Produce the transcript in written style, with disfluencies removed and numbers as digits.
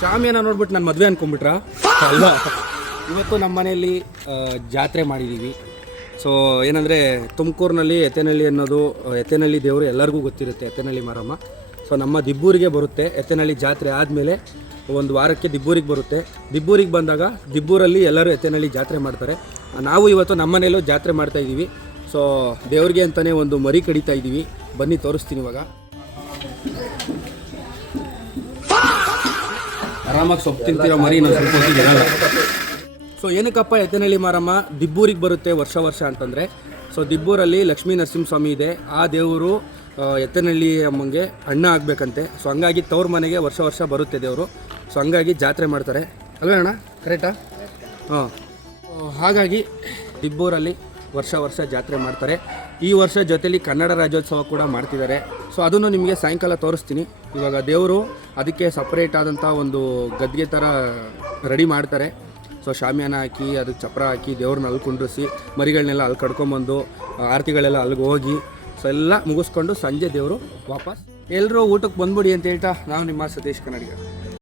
ಶಾಮಿಯಾನ ನೋಡ್ಬಿಟ್ಟು ನಾನು ಮದುವೆ ಅನ್ಕೊಂಡ್ಬಿಟ್ರಾ? ಅಲ್ಲ, ಇವತ್ತು ನಮ್ಮ ಮನೆಯಲ್ಲಿ ಜಾತ್ರೆ ಮಾಡಿದ್ದೀವಿ. ಸೊ ಏನಂದರೆ ತುಮಕೂರಿನಲ್ಲಿ ಎತ್ತೇನಹಳ್ಳಿ ಅನ್ನೋದು, ಎತ್ತೇನಹಳ್ಳಿ ದೇವರು ಎಲ್ಲರಿಗೂ ಗೊತ್ತಿರುತ್ತೆ, ಎತ್ತೇನಹಳ್ಳಿ ಮಾರಮ್ಮ. ಸೊ ನಮ್ಮ ದಿಬ್ಬೂರಿಗೆ ಬರುತ್ತೆ. ಎತ್ತೇನಹಳ್ಳಿ ಜಾತ್ರೆ ಆದಮೇಲೆ ಒಂದು ವಾರಕ್ಕೆ ದಿಬ್ಬೂರಿಗೆ ಬರುತ್ತೆ. ದಿಬ್ಬೂರಿಗೆ ಬಂದಾಗ ದಿಬ್ಬೂರಲ್ಲಿ ಎಲ್ಲರೂ ಎತ್ತೇನಹಳ್ಳಿ ಜಾತ್ರೆ ಮಾಡ್ತಾರೆ. ನಾವು ಇವತ್ತು ನಮ್ಮ ಮನೆಯಲ್ಲೂ ಜಾತ್ರೆ ಮಾಡ್ತಾಯಿದ್ದೀವಿ. ಸೊ ದೇವ್ರಿಗೆ ಅಂತಲೇ ಒಂದು ಮರಿ ಕಡಿತಾ ಇದ್ದೀವಿ. ಬನ್ನಿ ತೋರಿಸ್ತೀನಿ ಇವಾಗ. ಆರಾಮಾಗಿ ಸೊಪ್ಪು ತಿಂತಿರೋ ಮರಿ ನಾವು ಸ್ವಲ್ಪ ಹೊತ್ತಿಗೆ ಇರಲ್ಲ. ಸೊ ಏನಕ್ಕಪ್ಪ ಎತ್ತೇನಹಳ್ಳಿ ಮಾರಮ್ಮ ದಿಬ್ಬೂರಿಗೆ ಬರುತ್ತೆ ವರ್ಷ ಅಂತಂದರೆ, ಸೊ ದಿಬ್ಬೂರಲ್ಲಿ ಲಕ್ಷ್ಮೀ ನರಸಿಂಹಸ್ವಾಮಿ ಇದೆ. ಆ ದೇವರು ಎತ್ತೇನಹಳ್ಳಿ ಅಮ್ಮಂಗೆ ಅಣ್ಣ ಆಗಬೇಕಂತೆ. ಸೊ ಹಂಗಾಗಿ ತವ್ರ ಮನೆಗೆ ವರ್ಷ ಬರುತ್ತೆ ದೇವರು. ಸೊ ಹಂಗಾಗಿ ಜಾತ್ರೆ ಮಾಡ್ತಾರೆ ಅಲ್ವೇ ಅಣ್ಣ? ಕರೆಕ್ಟಾ? ಹಾಂ. ಹಾಗಾಗಿ ದಿಬ್ಬೂರಲ್ಲಿ ವರ್ಷ ಜಾತ್ರೆ ಮಾಡ್ತಾರೆ. ಈ ವರ್ಷ ಜೊತೆಲಿ ಕನ್ನಡ ರಾಜ್ಯೋತ್ಸವ ಕೂಡ ಮಾಡ್ತಿದ್ದಾರೆ. ಸೊ ಅದನ್ನು ನಿಮಗೆ ಸಾಯಂಕಾಲ ತೋರಿಸ್ತೀನಿ. ಇವಾಗ ದೇವರು ಅದಕ್ಕೆ ಸಪ್ರೇಟ್ ಆದಂಥ ಒಂದು ಗದ್ಗೆ ಥರ ರೆಡಿ ಮಾಡ್ತಾರೆ. ಸೊ ಶಾಮಿಯಾನ ಹಾಕಿ ಅದಕ್ಕೆ ಚಪ್ರ ಹಾಕಿ ದೇವ್ರನ್ನ ಅಲ್ಲಿ ಕುಂಡ್ರಿಸಿ ಮರಿಗಳನ್ನೆಲ್ಲ ಅಲ್ಲಿ ಕಡ್ಕೊಂಬಂದು ಆರತಿಗಳೆಲ್ಲ ಅಲ್ಲಿಗೆ ಹೋಗಿ ಸೊ ಎಲ್ಲ ಮುಗಿಸ್ಕೊಂಡು ಸಂಜೆ ದೇವರು ವಾಪಸ್. ಎಲ್ಲರೂ ಊಟಕ್ಕೆ ಬಂದ್ಬಿಡಿ ಅಂತ ಹೇಳ್ತಾ ನಾವು ನಿಮ್ಮ ಸತೀಶ್ ಕನ್ನಡಿಗ.